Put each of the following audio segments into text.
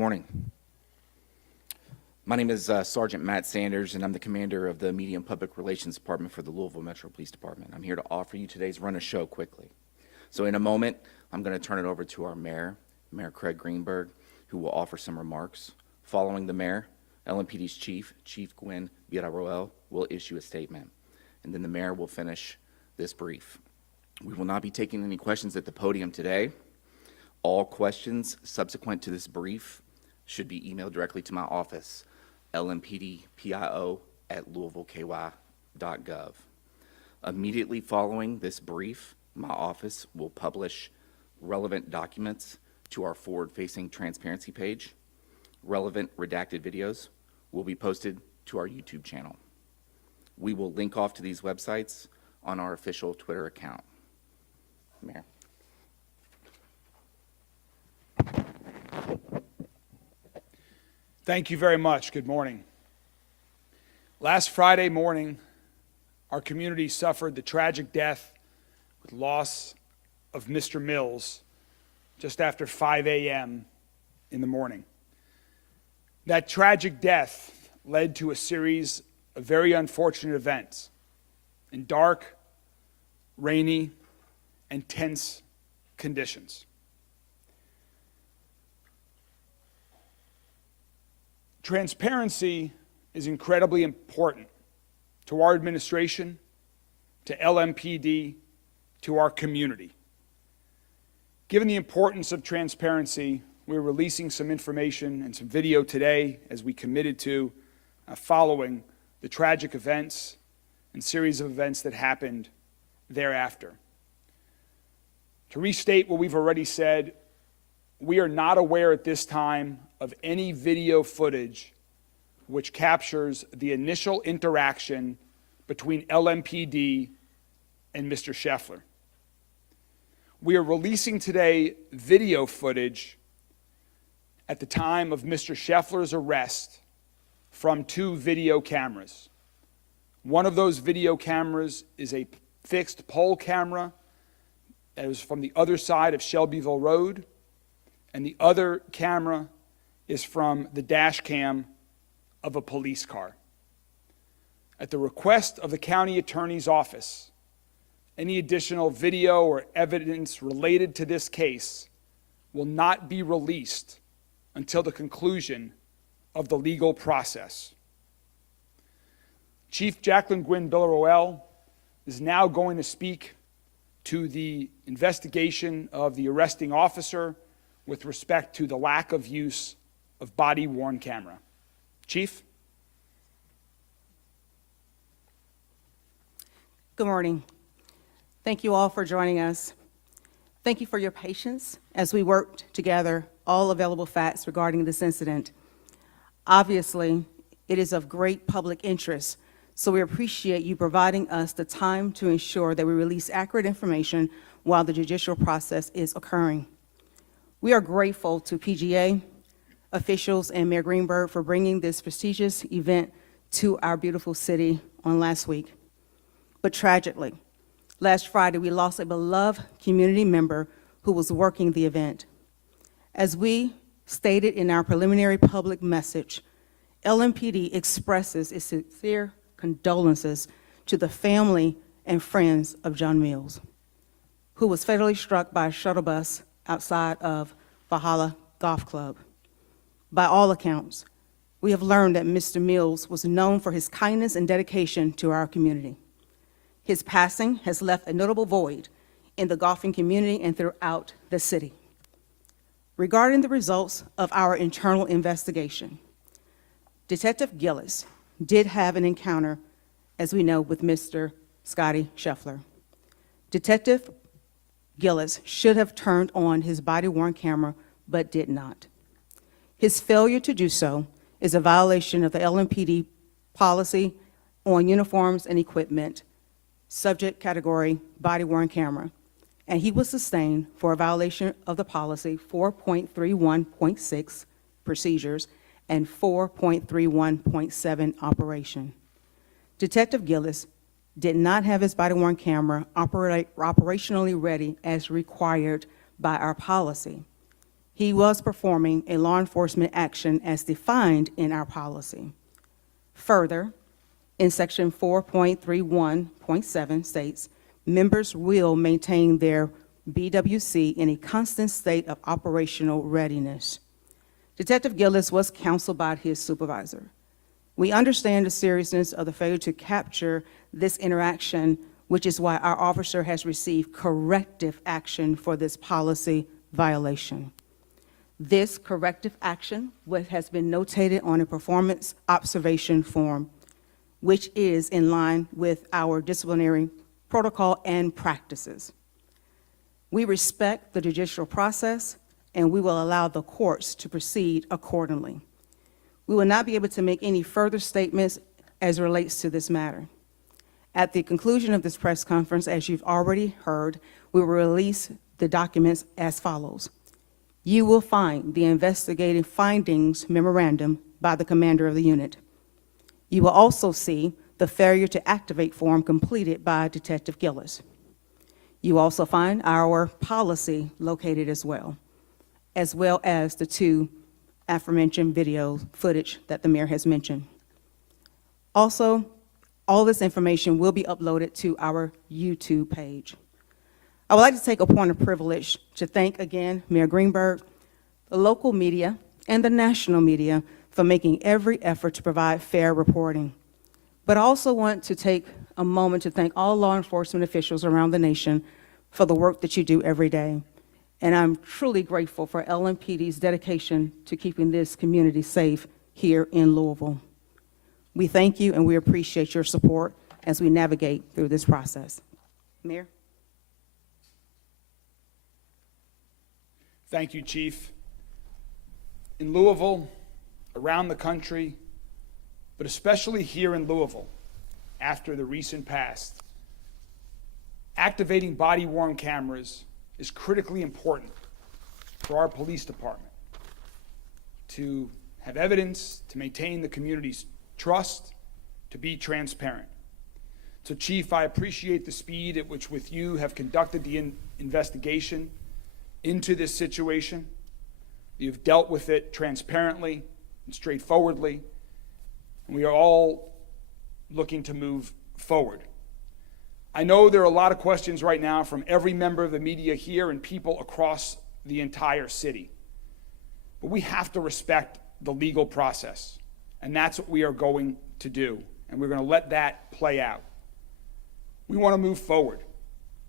morning. My name is Sergeant Matt Sanders, and I'm the commander of the Media and Public Relations Department for the Louisville Metro Police Department. I'm here to offer you today's run of show quickly. So in a moment, I'm going to turn it over to our mayor, Mayor Craig Greenberg, who will offer some remarks. Following the mayor, LMPD's chief, Chief Gwen Villarroel, will issue a statement. And then the mayor will finish this brief. We will not be taking any questions at the podium today. All questions subsequent to this brief should be emailed directly to my office, lmpdpio@louisvilleky.gov. Immediately following this brief, my office will publish relevant documents to our forward-facing transparency page. Relevant redacted videos will be posted to our YouTube channel. We will link off to these websites on our official Twitter account. Mayor. Thank you very much. Good morning. Last Friday morning, our community suffered the tragic death with loss of Mr. Mills just after 5 a.m. in the morning. That tragic death led to a series of very unfortunate events in dark, rainy, and tense conditions. Transparency is incredibly important to our administration, to LMPD, to our community. Given the importance of transparency, we're releasing some information and some video today, as we committed to, following the tragic events and series of events that happened thereafter. To restate what we've already said, we are not aware at this time of any video footage which captures the initial interaction between LMPD and Mr. Scheffler. We are releasing today video footage at the time of Mr. Scheffler's arrest from 2 video cameras. One of those video cameras is a fixed pole camera that was from the other side of Shelbyville Road, and the other camera is from the dash cam of a police car. At the request of the county attorney's office, any additional video or evidence related to this case will not be released until the conclusion of the legal process. Chief Jacqueline Gwen Villarroel is now going to speak to the investigation of the arresting officer with respect to the lack of use of body-worn camera. Chief? Good morning. Thank you all for joining us. Thank you for your patience as we worked together all available facts regarding this incident. Obviously, it is of great public interest, so we appreciate you providing us the time to ensure that we release accurate information while the judicial process is occurring. We are grateful to PGA, officials, and Mayor Greenberg for bringing this prestigious event to our beautiful city on last week. But tragically, last Friday we lost a beloved community member who was working the event. As we stated in our preliminary public message, LMPD expresses its sincere condolences to the family and friends of John Mills, who was fatally struck by a shuttle bus outside of Valhalla Golf Club. By all accounts, we have learned that Mr. Mills was known for his kindness and dedication to our community. His passing has left a notable void in the golfing community and throughout the city. Regarding the results of our internal investigation, Detective Gillis did have an encounter, as we know, with Mr. Scottie Scheffler. Detective Gillis should have turned on his body-worn camera, but did not. His failure to do so is a violation of the LMPD policy on uniforms and equipment, subject category body-worn camera, and he was sustained for a violation of the policy 4.31.6 procedures and 4.31.7 operation. Detective Gillis did not have his body-worn camera operationally ready as required by our policy. he was performing a law enforcement action as defined in our policy. Further, in section 4.31.7 states, members will maintain their BWC in a constant state of operational readiness. Detective Gillis was counseled by his supervisor. We understand the seriousness of the failure to capture this interaction, which is why our officer has received corrective action for this policy violation. This corrective action has been notated on a performance observation form, which is in line with our disciplinary protocol and practices. We respect the judicial process, and we will allow the courts to proceed accordingly. We will not be able to make any further statements as it relates to this matter. At the conclusion of this press conference, as you've already heard, we will release the documents as follows. You will find the investigative findings memorandum by the commander of the unit. You will also see the failure to activate form completed by Detective Gillis. You will also find our policy located as well as the two aforementioned video footage that the mayor has mentioned. Also, all this information will be uploaded to our YouTube page. I would like to take a point of privilege to thank again Mayor Greenberg, the local media, and the national media for making every effort to provide fair reporting. But I also want to take a moment to thank all law enforcement officials around the nation for the work that you do every day. And I'm truly grateful for LMPD's dedication to keeping this community safe here in Louisville. We thank you and we appreciate your support as we navigate through this process. Mayor? Thank you, Chief. In Louisville, around the country, but especially here in Louisville, after the recent past, activating body-worn cameras is critically important for our police department to have evidence, to maintain the community's trust, to be transparent. So, Chief, I appreciate the speed at which with you have conducted the investigation into this situation. You've dealt with it transparently and straightforwardly, and we are all looking to move forward. I know there are a lot of questions right now from every member of the media here and people across the entire city. But we have to respect the legal process, and that's what we are going to do, and we're going to let that play out. We want to move forward.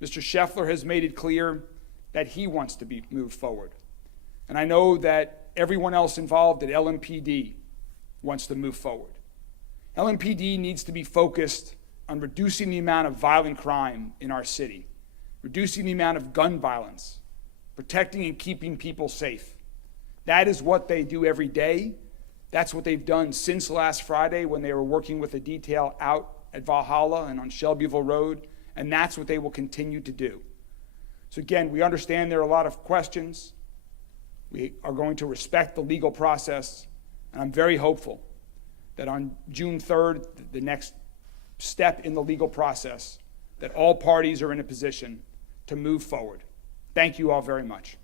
Mr. Scheffler has made it clear that he wants to be moved forward. And I know that everyone else involved at LMPD wants to move forward. LMPD needs to be focused on reducing the amount of violent crime in our city, reducing the amount of gun violence, protecting and keeping people safe. That is what they do every day. That's what they've done since last Friday when they were working with a detail out at Valhalla and on Shelbyville Road, and that's what they will continue to do. So again, we understand there are a lot of questions. We are going to respect the legal process, and I'm very hopeful that on June 3rd, the next step in the legal process, that all parties are in a position to move forward. Thank you all very much.